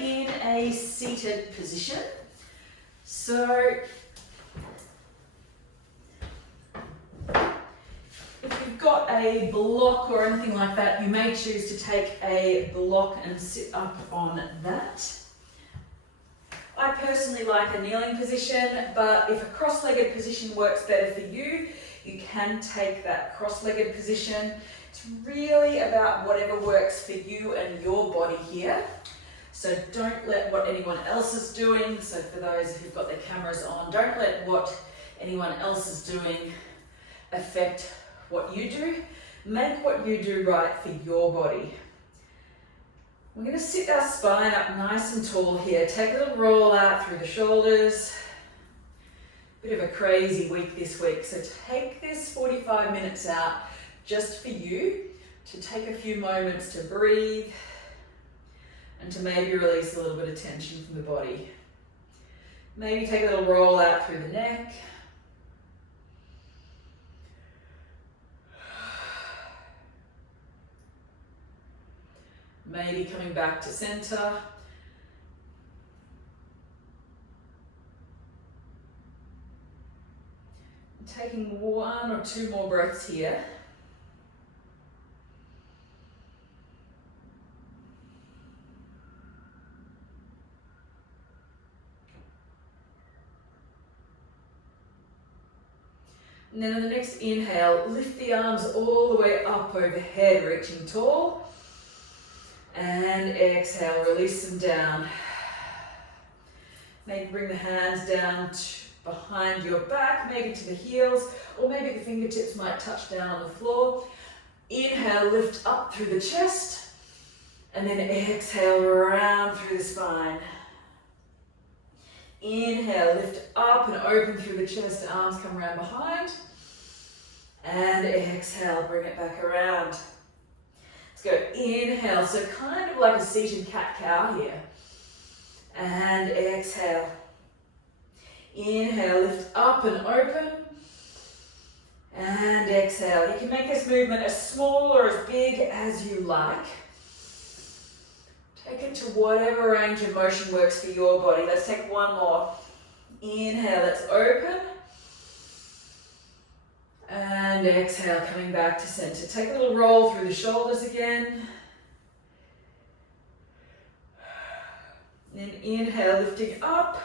in a seated position. So if you've got a block or anything like that, you may choose to take a block and sit up on that. I personally like a kneeling position, but if a cross-legged position works better for you, you can take that cross-legged position. It's really about whatever works for you and your body here. So don't let what anyone else is doing, so for those who've got their cameras on, don't let what anyone else is doing affect what you do. Make what you do right for your body. We're going to sit our spine up nice and tall here. Take a little roll out through the shoulders. Bit of a crazy week this week, so take this 45 minutes out just for you to take a few moments to breathe and to maybe release a little bit of tension from the body. Maybe take a little roll out through the neck. Maybe coming back to center. Taking 1 or 2 more breaths here. And then on the next inhale, lift the arms all the way up overhead, reaching tall. And exhale, release them down. Maybe bring the hands down behind your back, maybe to the heels, or maybe the fingertips might touch down on the floor. Inhale, lift up through the chest, and then exhale, round through the spine. Inhale, lift up and open through the chest, arms come around behind. And exhale, bring it back around. Let's go, inhale, so kind of like a seated cat-cow here. And exhale. Inhale, lift up and open. And exhale. You can make this movement as small or as big as you like. Take it to whatever range of motion works for your body. Let's take one more. Inhale, let's open. And exhale, coming back to center. Take a little roll through the shoulders again. Then inhale, lifting up.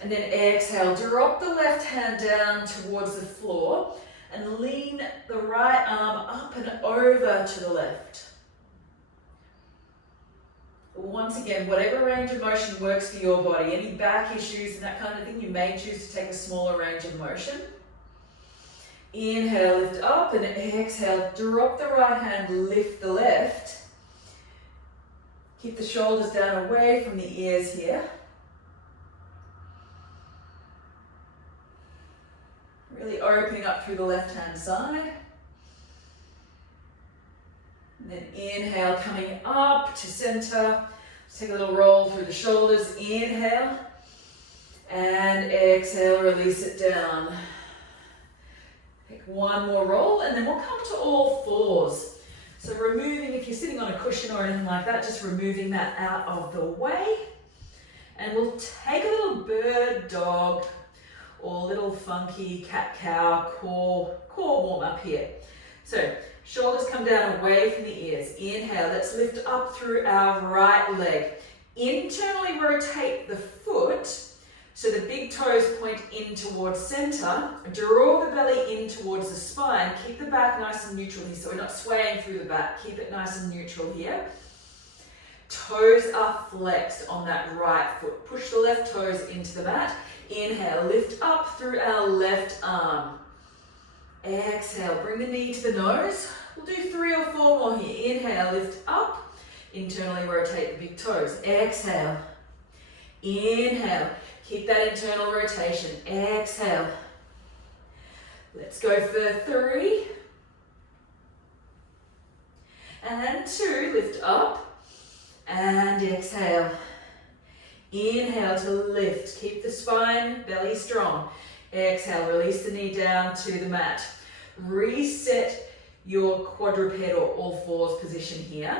And then exhale, drop the left hand down towards the floor and lean the right arm up and over to the left. Once again, whatever range of motion works for your body, any back issues and that kind of thing, you may choose to take a smaller range of motion. Inhale, lift up, and exhale, drop the right hand, lift the left. Keep the shoulders down away from the ears here. Really opening up through the left hand side. And then inhale, coming up to center. Let's take a little roll through the shoulders. Inhale. And exhale, release it down. Take one more roll, and then we'll come to all fours. So removing, if you're sitting on a cushion or anything like that, just removing that out of the way. And we'll take a little bird dog or little funky cat-cow core warm up here. So shoulders come down away from the ears. Inhale, let's lift up through our right leg. Internally rotate the foot so the big toes point in towards center. Draw the belly in towards the spine. Keep the back nice and neutral here so we're not swaying through the back. Keep it nice and neutral here. Toes are flexed on that right foot. Push the left toes into the mat. Inhale, lift up through our left arm. Exhale, bring the knee to the nose. We'll do 3 or 4 more here. Inhale, lift up. Internally rotate the big toes. Exhale. Inhale. Keep that internal rotation. Exhale. Let's go for 3. And 2, lift up. And exhale. Inhale to lift. Keep the spine, belly strong. Exhale, release the knee down to the mat. Reset your quadruped or all fours position here.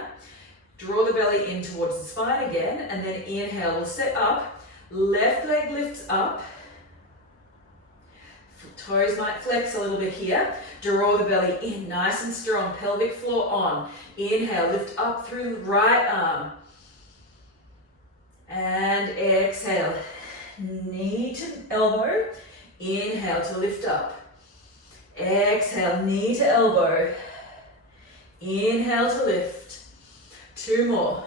Draw the belly in towards the spine again, and then inhale, we'll sit up. Left leg lifts up. Toes might flex a little bit here. Draw the belly in, nice and strong. Pelvic floor on. Inhale, lift up through the right arm. And exhale. Knee to elbow. Inhale to lift up. Exhale, knee to elbow. Inhale to lift. 2 more.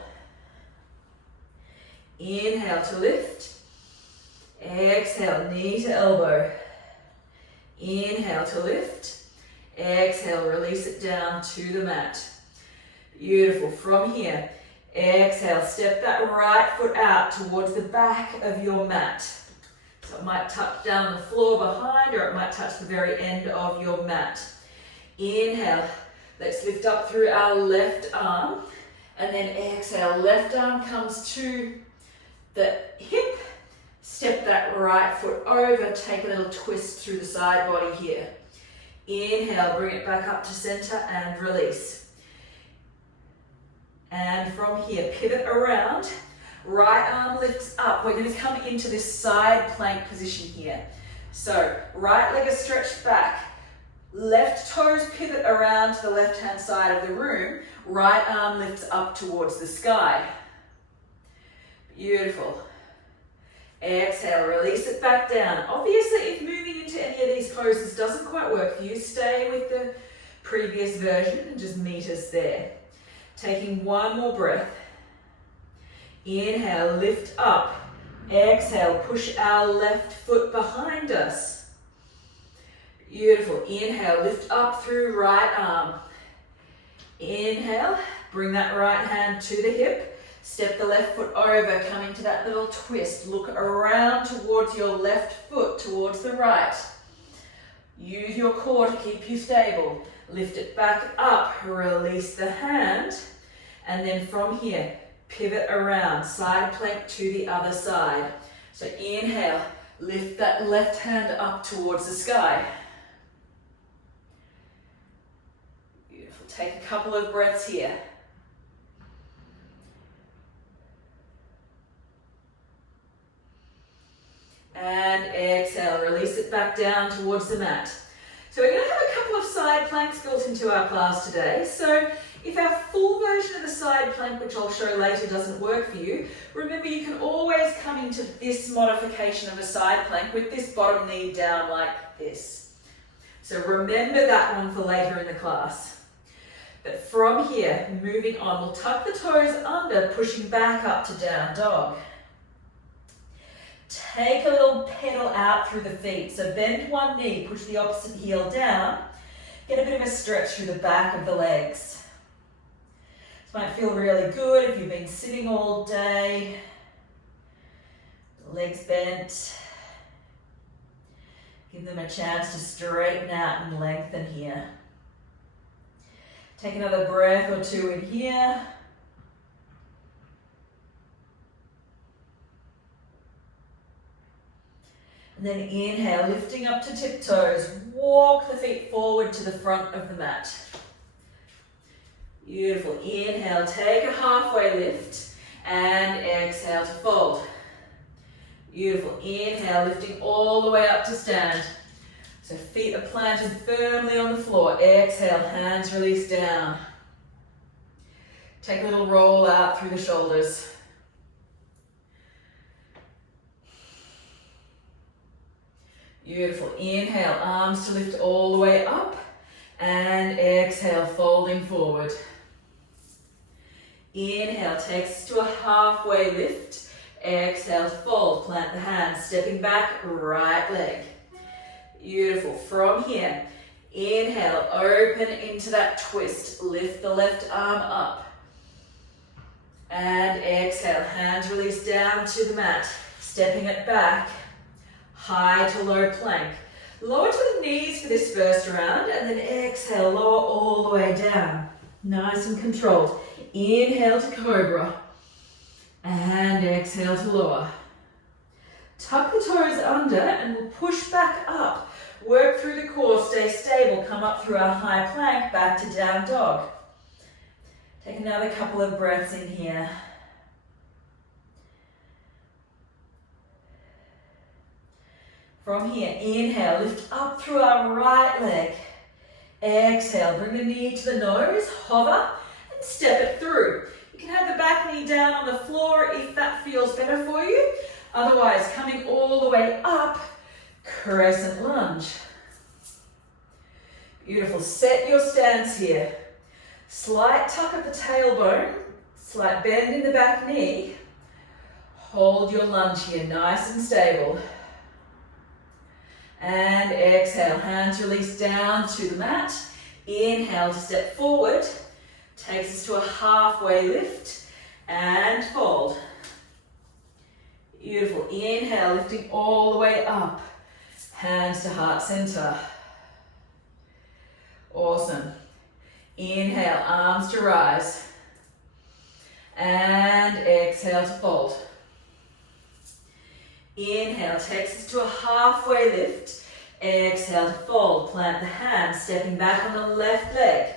Inhale to lift. Exhale, knee to elbow. Inhale to lift. Exhale, release it down to the mat. Beautiful. From here, exhale, step that right foot out towards the back of your mat. So it might touch down the floor behind, or it might touch the very end of your mat. Inhale, let's lift up through our left arm, and then exhale, left arm comes to the hip. Step that right foot over, take a little twist through the side body here. Inhale, bring it back up to center and release. And from here, pivot around. Right arm lifts up. We're going to come into this side plank position here. So, right leg is stretched back. Left toes pivot around to the left-hand side of the room. Right arm lifts up towards the sky. Beautiful. Exhale, release it back down. Obviously, if moving into any of these poses doesn't quite work for you, stay with the previous version and just meet us there. Taking 1 more breath. Inhale, lift up. Exhale, push our left foot behind us. Beautiful. Inhale, lift up through right arm. Inhale, bring that right hand to the hip. Step the left foot over, come into that little twist. Look around towards your left foot, towards the right. Use your core to keep you stable. Lift it back up, release the hand, and then from here, pivot around, side plank to the other side. So inhale, lift that left hand up towards the sky. Beautiful. Take a couple of breaths here. And exhale, release it back down towards the mat. So we're going to have a couple of side planks built into our class today. So if our full version of the side plank, which I'll show later, doesn't work for you, remember you can always come into this modification of a side plank with this bottom knee down like this. So remember that one for later in the class. But from here, moving on, we'll tuck the toes under, pushing back up to down dog. Take a little pedal out through the feet. So bend one knee, push the opposite heel down. Get a bit of a stretch through the back of the legs. This might feel really good if you've been sitting all day. Legs bent. Give them a chance to straighten out and lengthen here. Take another breath or 2 in here. And then inhale, lifting up to tiptoes. Walk the feet forward to the front of the mat. Beautiful. Inhale, take a halfway lift. And exhale to fold. Beautiful. Inhale, lifting all the way up to stand. So feet are planted firmly on the floor. Exhale, hands release down. Take a little roll out through the shoulders. Beautiful. Inhale, arms to lift all the way up. And exhale, folding forward. Inhale, takes us to a halfway lift. Exhale, fold. Plant the hands, stepping back, right leg. Beautiful. From here, inhale, open into that twist. Lift the left arm up. And exhale, hands release down to the mat. Stepping it back. High to low plank. Lower to the knees for this first round, and then exhale, lower all the way down. Nice and controlled. Inhale to cobra, and exhale to lower. Tuck the toes under, and we'll push back up. Work through the core, stay stable, come up through our high plank, back to down dog. Take another couple of breaths in here. From here, inhale, lift up through our right leg. Exhale, bring the knee to the nose, hover, and step it through. You can have the back knee down on the floor if that feels better for you. Otherwise, coming all the way up, crescent lunge. Beautiful. Set your stance here. Slight tuck of the tailbone, slight bend in the back knee. Hold your lunge here, nice and stable. And exhale, hands release down to the mat. Inhale to step forward. Takes us to a halfway lift and fold. Beautiful. Inhale, lifting all the way up. Hands to heart center. Awesome. Inhale, arms to rise. And exhale to fold. Inhale, takes us to a halfway lift. Exhale to fold. Plant the hands, stepping back on the left leg.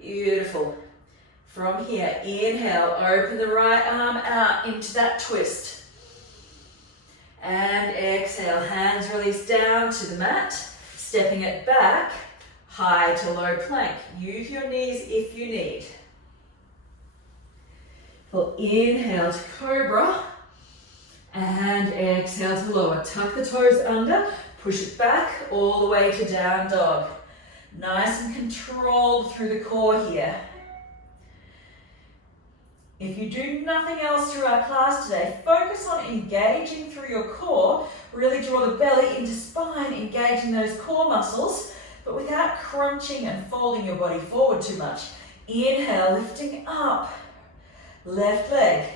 Beautiful. From here, inhale, open the right arm out into that twist. And exhale, hands release down to the mat, stepping it back, high to low plank. Use your knees if you need. Pull inhale to cobra. And exhale to lower. Tuck the toes under, push it back all the way to down dog. Nice and controlled through the core here. If you do nothing else through our class today, focus on engaging through your core. Really draw the belly into spine, engaging those core muscles, but without crunching and folding your body forward too much. Inhale, lifting up. Left leg.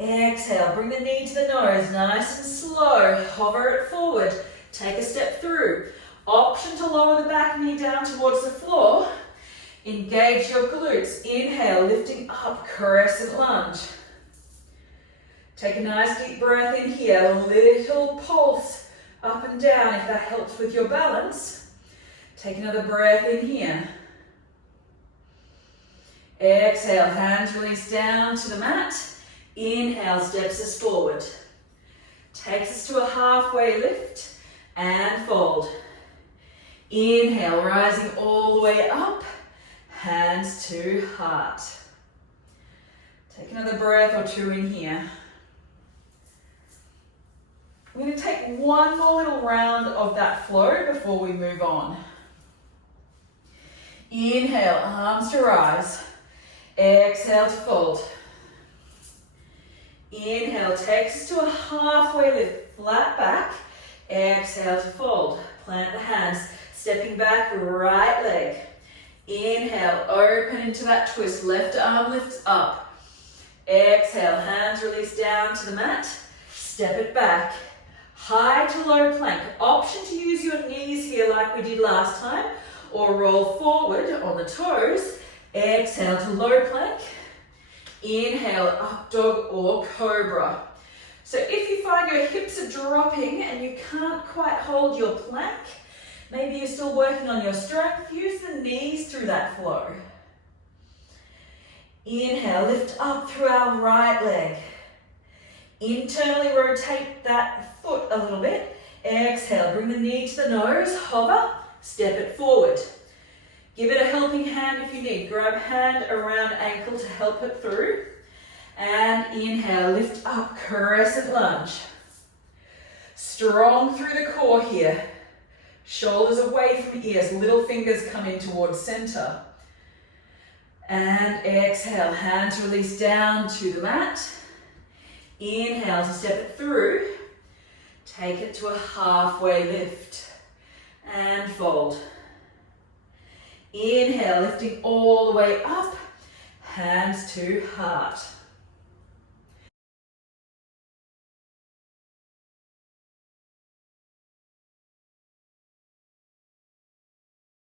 Exhale, bring the knee to the nose, nice and slow. Hover it forward. Take a step through. Option to lower the back knee down towards the floor. Engage your glutes. Inhale, lifting up, crescent lunge. Take a nice deep breath in here. Little pulse up and down if that helps with your balance. Take another breath in here. Exhale, hands release down to the mat. Inhale, steps us forward. Takes us to a halfway lift and fold. Inhale, rising all the way up. Hands to heart. Take another breath or two in here. We're going to take one more little round of that flow before we move on. Inhale, arms to rise. Exhale to fold. Inhale, takes us to a halfway lift, flat back. Exhale to fold. Plant the hands, stepping back, right leg. Inhale, open into that twist. Left arm lifts up. Exhale, hands release down to the mat. Step it back. High to low plank. Option to use your knees here like we did last time, or roll forward on the toes. Exhale to low plank. Inhale, up dog or cobra. So if you find your hips are dropping and you can't quite hold your plank, maybe you're still working on your strength, use the knees through that flow. Inhale, lift up through our right leg. Internally rotate that foot a little bit. Exhale, bring the knee to the nose, hover, step it forward. Give it a helping hand if you need. Grab hand around ankle to help it through. And inhale, lift up, crescent lunge. Strong through the core here. Shoulders away from ears, little fingers come in towards center. And exhale, hands release down to the mat. Inhale to step it through. Take it to a halfway lift. And fold. Inhale, lifting all the way up, hands to heart.